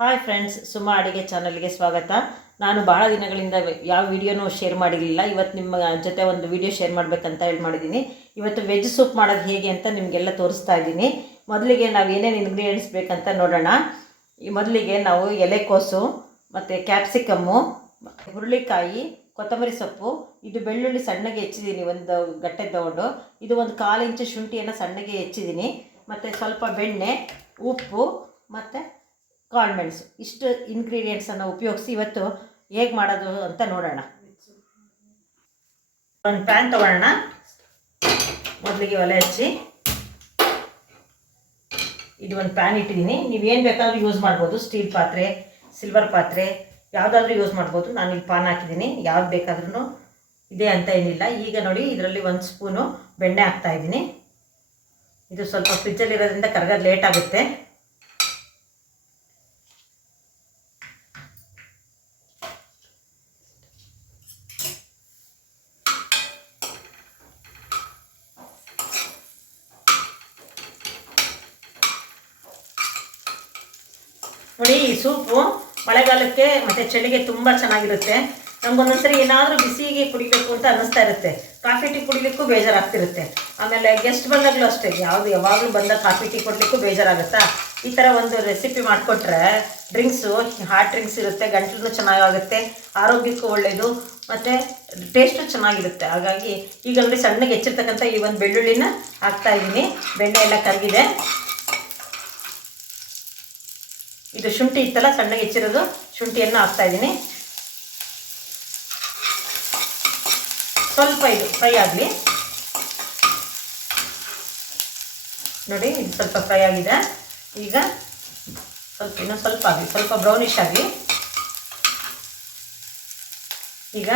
Hi friends, Suma ಅಡುಗೆ ಚಾನಲ್ಗೆ ಸ್ವಾಗತ. ನಾನು ಭಾಳ ದಿನಗಳಿಂದ ಯಾವ ವಿಡಿಯೋನೂ ಶೇರ್ ಮಾಡಿರಲಿಲ್ಲ. ಇವತ್ತು ನಿಮ್ಮ ಜೊತೆ ಒಂದು ವಿಡಿಯೋ ಶೇರ್ ಮಾಡಬೇಕಂತ ಹೇಳಿ ಮಾಡಿದ್ದೀನಿ. ಇವತ್ತು ವೆಜ್ ಸೂಪ್ ಮಾಡೋದು ಹೇಗೆ ಅಂತ ನಿಮಗೆಲ್ಲ ತೋರಿಸ್ತಾ ಇದ್ದೀನಿ. ಮೊದಲಿಗೆ ನಾವು ಏನೇನು ಇಂಗ್ರೀಡಿಯೆಂಟ್ಸ್ ಬೇಕಂತ ನೋಡೋಣ. ಮೊದಲಿಗೆ ನಾವು ಎಲೆಕೋಸು ಮತ್ತು ಕ್ಯಾಪ್ಸಿಕಮ್ಮು, ಹುರುಳಿಕಾಯಿ, ಕೊತ್ತಂಬರಿ ಸೊಪ್ಪು, ಇದು ಬೆಳ್ಳುಳ್ಳಿ ಸಣ್ಣಗೆ ಹೆಚ್ಚಿದ್ದೀನಿ, ಒಂದು ಗಟ್ಟೆ ತಗೊಂಡು. ಇದು ಒಂದು 1/4 ಇಂಚು ಶುಂಠಿಯನ್ನು ಸಣ್ಣಗೆ ಹೆಚ್ಚಿದ್ದೀನಿ. ಮತ್ತು ಸ್ವಲ್ಪ ಬೆಣ್ಣೆ, ಉಪ್ಪು ಮತ್ತು ಕಾಳುಮೆಣಸು, ಇಷ್ಟು ಇಂಗ್ರೀಡಿಯೆಂಟ್ಸನ್ನು ಉಪಯೋಗಿಸಿ ಇವತ್ತು ಹೇಗೆ ಮಾಡೋದು ಅಂತ ನೋಡೋಣ. ಒಂದು ಪ್ಯಾನ್ ತೊಗೊಳ್ಳೋಣ. ಮೊದಲಿಗೆ ಒಲೆ ಹಚ್ಚಿ ಇದು ಒಂದು ಪ್ಯಾನ್ ಇಟ್ಟಿದ್ದೀನಿ. ನೀವೇನು ಬೇಕಾದರೂ ಯೂಸ್ ಮಾಡ್ಬೋದು. ಸ್ಟೀಲ್ ಪಾತ್ರೆ, ಸಿಲ್ವರ್ ಪಾತ್ರೆ ಯಾವುದಾದ್ರೂ ಯೂಸ್ ಮಾಡ್ಬೋದು. ನಾನು ಇಲ್ಲಿ ಪಾನ್ ಹಾಕಿದ್ದೀನಿ, ಯಾವ್ದು ಬೇಕಾದ್ರೂ ಇದೆ ಅಂತ ಏನಿಲ್ಲ. ಈಗ ನೋಡಿ, ಇದರಲ್ಲಿ 1 ಸ್ಪೂನು ಬೆಣ್ಣೆ ಹಾಕ್ತಾಯಿದ್ದೀನಿ. ಇದು ಸ್ವಲ್ಪ ಫ್ರಿಜ್ಜಲ್ಲಿರೋದ್ರಿಂದ ಕರಗೋದು ಲೇಟ್ ಆಗುತ್ತೆ. ನೋಡಿ, ಈ ಸೂಪು ಮಳೆಗಾಲಕ್ಕೆ ಮತ್ತು ಚಳಿಗೆ ತುಂಬ ಚೆನ್ನಾಗಿರುತ್ತೆ. ನಮಗೊಂದೊಂದ್ಸರಿ ಏನಾದರೂ ಬಿಸಿಗೆ ಕುಡಿಬೇಕು ಅಂತ ಅನ್ನಿಸ್ತಾ ಇರುತ್ತೆ. ಕಾಫಿ ಟೀ ಕುಡಿಲಿಕ್ಕೂ ಬೇಜಾರಾಗ್ತಿರುತ್ತೆ. ಆಮೇಲೆ ಗೆಸ್ಟ್ ಬಂದಾಗಲೂ ಅಷ್ಟೇ, ಯಾವಾಗಲೂ ಬಂದಾಗ ಕಾಫಿ ಟೀ ಕೊಡಲಿಕ್ಕೂ ಬೇಜಾರಾಗುತ್ತಾ. ಈ ಥರ ಒಂದು ರೆಸಿಪಿ ಮಾಡಿಕೊಟ್ರೆ ಡ್ರಿಂಕ್ಸು, ಹಾಟ್ ಡ್ರಿಂಕ್ಸ್ ಇರುತ್ತೆ, ಗಂಟಲು ಚೆನ್ನಾಗಾಗುತ್ತೆ, ಆರೋಗ್ಯಕ್ಕೂ ಒಳ್ಳೆಯದು ಮತ್ತು ಟೇಸ್ಟು ಚೆನ್ನಾಗಿರುತ್ತೆ. ಹಾಗಾಗಿ ಈಗ ನೋಡಿ, ಸಣ್ಣಗೆ ಹೆಚ್ಚಿರ್ತಕ್ಕಂಥ ಈ ಒಂದು ಬೆಳ್ಳುಳ್ಳಿನ ಹಾಕ್ತಾಯಿದ್ದೀನಿ. ಬೆಣ್ಣೆ ಎಲ್ಲ ಕರಗಿದೆ. ಇದು ಶುಂಠಿ ಇತ್ತಲ್ಲ, ಸಣ್ಣಗೆ ಹೆಚ್ಚಿರೋದು, ಶುಂಠಿಯನ್ನು ಹಾಕ್ತಾಯಿದ್ದೀನಿ. ಸ್ವಲ್ಪ ಇದು ಫ್ರೈ ಆಗಲಿ. ನೋಡಿ, ಇದು ಸ್ವಲ್ಪ ಫ್ರೈ ಆಗಿದೆ. ಈಗ ಇನ್ನೂ ಸ್ವಲ್ಪ ಆಗಲಿ, ಸ್ವಲ್ಪ ಬ್ರೌನಿಷ್ ಆಗಲಿ. ಈಗ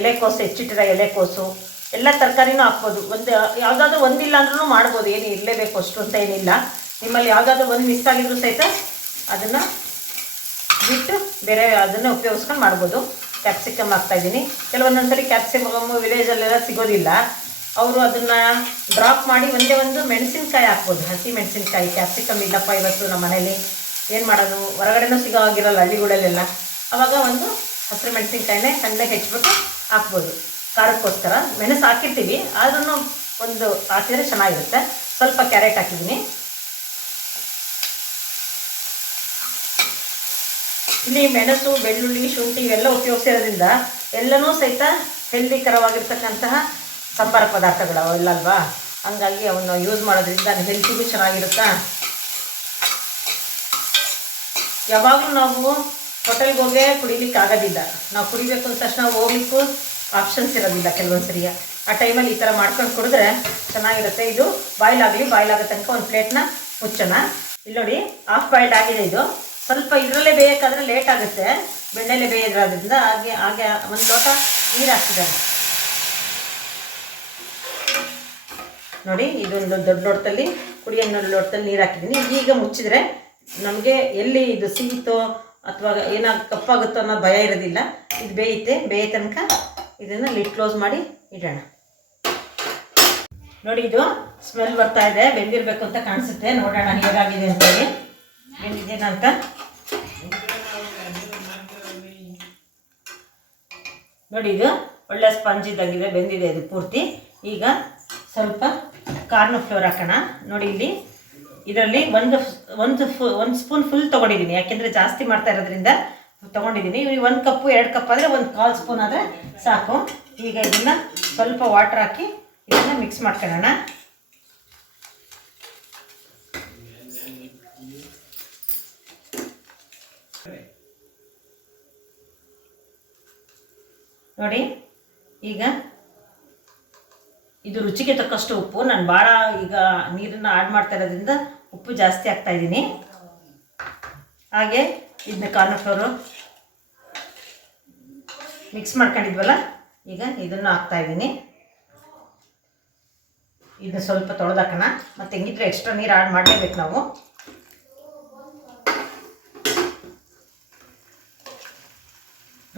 ಎಲೆಕೋಸು, ಹೆಚ್ಚಿಟ್ಟಿರೋ ಎಲೆಕೋಸು, ಎಲ್ಲ ತರಕಾರಿನೂ ಹಾಕ್ಬೋದು. ಯಾವುದಾದ್ರೂ ಒಂದಿಲ್ಲ ಅಂದ್ರೂ ಮಾಡ್ಬೋದು, ಏನು ಇರಲೇಬೇಕು ಅಷ್ಟು ಅಂತ ಏನಿಲ್ಲ. ನಿಮ್ಮಲ್ಲಿ ಯಾವುದಾದ್ರೂ ಒಂದು ಮಿಸ್ ಆಗಿದ್ರೂ ಸಹಿತ ಅದನ್ನು ಬಿಟ್ಟು ಬೇರೆ ಅದನ್ನು ಉಪಯೋಗಿಸ್ಕೊಂಡು ಮಾಡ್ಬೋದು. ಕ್ಯಾಪ್ಸಿಕಮ್ ಹಾಕ್ತಾಯಿದ್ದೀನಿ. ಕೆಲವೊಂದೊಂದ್ಸರಿ ಕ್ಯಾಪ್ಸಿಕಮ್ ವಿಲೇಜಲ್ಲೆಲ್ಲ ಸಿಗೋದಿಲ್ಲ. ಅವರು ಅದನ್ನು ಡ್ರಾಪ್ ಮಾಡಿ ಒಂದೇ ಒಂದು ಮೆಣಸಿನ್ಕಾಯಿ ಹಾಕ್ಬೋದು, ಹಸಿ ಮೆಣಸಿನ್ಕಾಯಿ. ಕ್ಯಾಪ್ಸಿಕಮ್ ಇಲ್ಲಪ್ಪ ಇವತ್ತು ನಮ್ಮ ಮನೇಲಿ, ಏನು ಮಾಡೋದು, ಹೊರಗಡೆನೂ ಸಿಗೋ ಆಗಿರೋಲ್ಲ ಹಳ್ಳಿಗಳಲ್ಲೆಲ್ಲ. ಆವಾಗ ಒಂದು ಹಸಿರು ಮೆಣಸಿನ್ಕಾಯಿನೇ ಸಣ್ಣಗೆ ಹೆಚ್ಚಿಬಿಟ್ಟು ಹಾಕ್ಬೋದು. ಖಾರಕ್ಕೋಸ್ಕರ ಮೆಣಸು ಹಾಕಿರ್ತೀವಿ, ಆದ್ರೂ ಒಂದು ಹಾಕಿದರೆ ಚೆನ್ನಾಗಿರುತ್ತೆ. ಸ್ವಲ್ಪ ಕ್ಯಾರೆಟ್ ಹಾಕಿದ್ದೀನಿ. ಇಲ್ಲಿ ಮೆಣಸು, ಬೆಳ್ಳುಳ್ಳಿ, ಶುಂಠಿ ಇವೆಲ್ಲ ಉಪಯೋಗಿಸಿರೋದ್ರಿಂದ ಎಲ್ಲನೂ ಸಹಿತ ಹೆಲ್ದಿಕರವಾಗಿರ್ತಕ್ಕಂತಹ ಸಂಬಾರ ಪದಾರ್ಥಗಳು ಅವೆಲ್ಲ ಅಲ್ವಾ. ಹಂಗಾಗಿ ಅವನ್ನು ಯೂಸ್ ಮಾಡೋದ್ರಿಂದ ಹೆಲ್ತಿಗೂ ಚೆನ್ನಾಗಿರುತ್ತಾ. ಯಾವಾಗಲೂ ನಾವು ಹೋಟೆಲ್ಗೆ ಹೋಗೇ ಕುಡಿಲಿಕ್ಕೆ ಆಗೋದಿಲ್ಲ. ನಾವು ಕುಡಿಬೇಕು ಅಂದ ತಕ್ಷಣ ಹೋಗ್ಲಿಕ್ಕೂ ಆಪ್ಷನ್ಸ್ ಇರೋದಿಲ್ಲ ಕೆಲವೊಂದು ಸರಿಯ. ಆ ಟೈಮಲ್ಲಿ ಈ ಥರ ಮಾಡ್ಕೊಂಡು ಕುಡಿದ್ರೆ ಚೆನ್ನಾಗಿರುತ್ತೆ. ಇದು ಬಾಯ್ಲ್ ಆಗೋ ತನಕ ಒಂದು ಪ್ಲೇಟ್ನ ಮುಚ್ಚೋಣ. ಇಲ್ಲಿ ನೋಡಿ, ಹಾಫ್ ಬಾಯ್ಲ್ಡ್ ಆಗಿದೆ. ಇದು ಸ್ವಲ್ಪ ಇದರಲ್ಲೇ ಬೇಯಬೇಕಾದ್ರೆ ಲೇಟ್ ಆಗುತ್ತೆ, ಬೆಣ್ಣೆಲೆ ಬೇಯೋದ್ರಿಂದ. ಹಾಗೆ ಒಂದು ಲೋಟ ನೀರು ಹಾಕ್ತಿದ್ದಾರೆ ನೋಡಿ. ಇದೊಂದು ದೊಡ್ಡ ಲೋಟದಲ್ಲಿ, ಕುಡಿಯೋ ಲೋಟದಲ್ಲಿ ನೀರು ಹಾಕಿದ್ದೀನಿ. ಈಗ ಮುಚ್ಚಿದ್ರೆ ನಮಗೆ ಎಲ್ಲಿ ಇದು ಸಿಗುತ್ತೋ ಅಥವಾ ಕಪ್ಪಾಗುತ್ತೋ ಅನ್ನೋ ಭಯ ಇರೋದಿಲ್ಲ. ಇದು ಬೇಯ ತನಕ ಇದನ್ನು ಲಿಡ್ ಕ್ಲೋಸ್ ಮಾಡಿ ಇಡೋಣ. ನೋಡಿ, ಇದು ಸ್ಮೆಲ್ ಬರ್ತಾ ಇದೆ, ಬೆಂದಿರಬೇಕು ಅಂತ ಕಾಣಿಸುತ್ತೆ. ನೋಡೋಣ ಹೇಗಾಗಿದೆ ಅಂತೇಳಿ, ಬೆಂದಿದ್ದೇನಂತ. ನೋಡಿ, ಇದು ಒಳ್ಳೆ ಸ್ಪಂಜ್ ಇದ್ದಂಗಿದೆ, ಬೆಂದಿದೆ ಇದು ಪೂರ್ತಿ. ಈಗ ಸ್ವಲ್ಪ ಕಾರ್ನ್ ಫ್ಲೋರ್ ಹಾಕೋಣ. ನೋಡಿ, ಇಲ್ಲಿ ಇದರಲ್ಲಿ ಒಂದು ಸ್ಪೂನ್ ಫುಲ್ ತೊಗೊಂಡಿದ್ದೀನಿ, ಯಾಕೆಂದರೆ ಜಾಸ್ತಿ ಮಾಡ್ತಾ ಇರೋದ್ರಿಂದ ತೊಗೊಂಡಿದ್ದೀನಿ. 1 ಕಪ್ಪು 2 ಕಪ್ ಆದರೆ 1/4 ಸ್ಪೂನ್ ಆದರೆ ಸಾಕು. ಈಗ ಇದನ್ನು ಸ್ವಲ್ಪ ವಾಟರ್ ಹಾಕಿ ಇದನ್ನು ಮಿಕ್ಸ್ ಮಾಡ್ಕೊಳ್ಳೋಣ. ನೋಡಿ, ಈಗ ಇದು ರುಚಿಗೆ ತಕ್ಕಷ್ಟು ಉಪ್ಪು. ನಾನು ಭಾಳ ಈಗ ನೀರನ್ನು ಆಡ್ ಮಾಡ್ತಾ ಇರೋದ್ರಿಂದ ಉಪ್ಪು ಜಾಸ್ತಿ ಹಾಕ್ತಾಯಿದ್ದೀನಿ. ಹಾಗೆ ಇದನ್ನ ಕಾರ್ನ್ ಫ್ಲೋರು ಮಿಕ್ಸ್ ಮಾಡ್ಕೊಂಡಿದ್ವಲ್ಲ, ಈಗ ಇದನ್ನು ಹಾಕ್ತಾಯಿದ್ದೀನಿ. ಇದನ್ನ ಸ್ವಲ್ಪ ತೊಳೆದಾಕೋಣ. ಮತ್ತು ಹೆಂಗಿದ್ರೆ ಎಕ್ಸ್ಟ್ರಾ ನೀರು ಆಡ್ ಮಾಡಲೇಬೇಕು ನಾವು.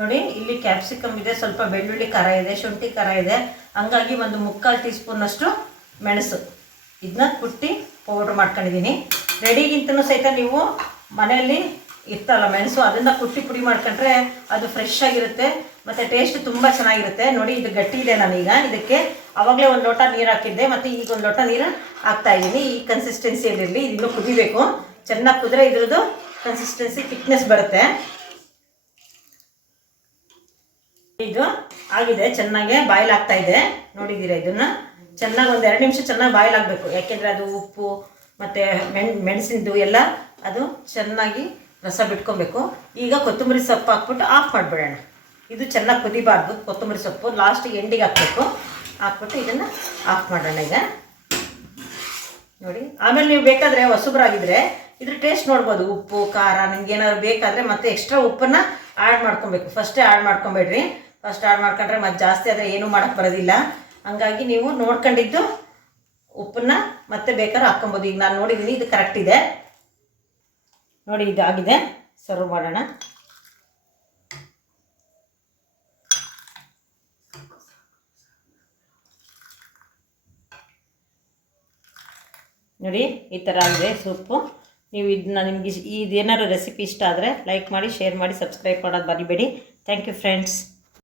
ನೋಡಿ, ಇಲ್ಲಿ ಕ್ಯಾಪ್ಸಿಕಮ್ ಇದೆ, ಸ್ವಲ್ಪ ಬೆಳ್ಳುಳ್ಳಿ ಖಾರ ಇದೆ, ಶುಂಠಿ ಖಾರ ಇದೆ. ಹಂಗಾಗಿ ಒಂದು 3/4 ಟೀ ಸ್ಪೂನಷ್ಟು ಮೆಣಸು, ಇದನ್ನ ಕುಟ್ಟಿ ಪೌಡ್ರ್ ಮಾಡ್ಕೊಂಡಿದ್ದೀನಿ. ರೆಡಿಗಿಂತನೂ ಸಹಿತ ನೀವು ಮನೆಯಲ್ಲಿ ಇರ್ತಲ್ಲ ಮೆಣಸು, ಅದನ್ನು ಕುಟ್ಟಿ ಪುಡಿ ಮಾಡ್ಕೊಂಡ್ರೆ ಅದು ಫ್ರೆಶ್ ಆಗಿರುತ್ತೆ ಮತ್ತು ಟೇಸ್ಟ್ ತುಂಬ ಚೆನ್ನಾಗಿರುತ್ತೆ. ನೋಡಿ ಇದು ಗಟ್ಟಿ ಇದೆ. ನಾನೀಗ ಇದಕ್ಕೆ ಆವಾಗಲೇ ಒಂದು ಲೋಟ ನೀರು ಹಾಕಿದ್ದೆ, ಮತ್ತು ಈಗ ಒಂದು ಲೋಟ ನೀರು ಹಾಕ್ತಾಯಿದ್ದೀನಿ. ಈ ಕನ್ಸಿಸ್ಟೆನ್ಸಿಯಲ್ಲಿರಲಿ, ಇದನ್ನು ಕುದಿಬೇಕು. ಚೆನ್ನಾಗಿ ಕುದ್ರೆ ಇದ್ರದ್ದು ಕನ್ಸಿಸ್ಟೆನ್ಸಿ ಥಿಕ್ನೆಸ್ ಬರುತ್ತೆ. ಇದು ಆಗಿದೆ, ಚೆನ್ನಾಗೆ ಬಾಯ್ಲ್ ಆಗ್ತಾ ಇದೆ. ನೋಡಿದ್ದೀರಾ, ಇದನ್ನು ಚೆನ್ನಾಗಿ ಒಂದು 2 ನಿಮಿಷ ಚೆನ್ನಾಗಿ ಬಾಯ್ಲ್ ಆಗಬೇಕು. ಯಾಕೆಂದರೆ ಅದು ಉಪ್ಪು ಮತ್ತು ಮೆಣಸಿನದು ಎಲ್ಲ ಅದು ಚೆನ್ನಾಗಿ ರಸ ಬಿಟ್ಕೊಬೇಕು. ಈಗ ಕೊತ್ತಂಬರಿ ಸೊಪ್ಪು ಹಾಕ್ಬಿಟ್ಟು ಆಫ್ ಮಾಡಿಬಿಡೋಣ. ಇದು ಚೆನ್ನಾಗಿ ಕುದಿಬಾರ್ದು. ಕೊತ್ತಂಬರಿ ಸೊಪ್ಪು ಲಾಸ್ಟಿಗೆ ಎಂಡಿಗೆ ಹಾಕಬೇಕು. ಹಾಕ್ಬಿಟ್ಟು ಇದನ್ನು ಆಫ್ ಮಾಡೋಣ. ಈಗ ನೋಡಿ, ಆಮೇಲೆ ನೀವು ಬೇಕಾದರೆ ಹೊಸಬ್ರಾಗಿದ್ದರೆ ಇದ್ರ ಟೇಸ್ಟ್ ನೋಡ್ಬೋದು. ಉಪ್ಪು ಖಾರ ನಿಮ್ಗೆ ಏನಾದ್ರು ಬೇಕಾದರೆ ಮತ್ತೆ ಎಕ್ಸ್ಟ್ರಾ ಉಪ್ಪನ್ನು ಆ್ಯಡ್ ಮಾಡ್ಕೊಬೇಕು. ಫಸ್ಟೇ ಆ್ಯಡ್ ಮಾಡ್ಕೊಬೇಡ್ರಿ. ಫಸ್ಟ್ ಆ್ಯಡ್ ಮಾಡ್ಕೊಂಡ್ರೆ ಮತ್ತೆ ಜಾಸ್ತಿ ಆದರೆ ಏನೂ ಮಾಡೋಕ್ಕೆ ಬರೋದಿಲ್ಲ. ಹಂಗಾಗಿ ನೀವು ನೋಡ್ಕೊಂಡಿದ್ದು ಉಪ್ಪನ್ನು ಮತ್ತೆ ಬೇಕಾದ್ರೆ ಹಾಕ್ಕೊಬೋದು. ಈಗ ನಾನು ನೋಡಿದ್ದೀನಿ, ಇದು ಕರೆಕ್ಟ್ ಇದೆ. ನೋಡಿ, ಇದಾಗಿದೆ. ಸರ್ವ್ ಮಾಡೋಣ. ನೋಡಿ, ಈ ಥರ ಆಗಿದೆ ಸೂಪು. ನೀವು ಇದನ್ನ ನಿಮಗೆ ಇದೇನಾದ್ರು ರೆಸಿಪಿ ಇಷ್ಟ ಆದರೆ ಲೈಕ್ ಮಾಡಿ, ಶೇರ್ ಮಾಡಿ, ಸಬ್ಸ್ಕ್ರೈಬ್ ಮಾಡೋದು ಮರಿಬೇಡಿ. Thank you friends.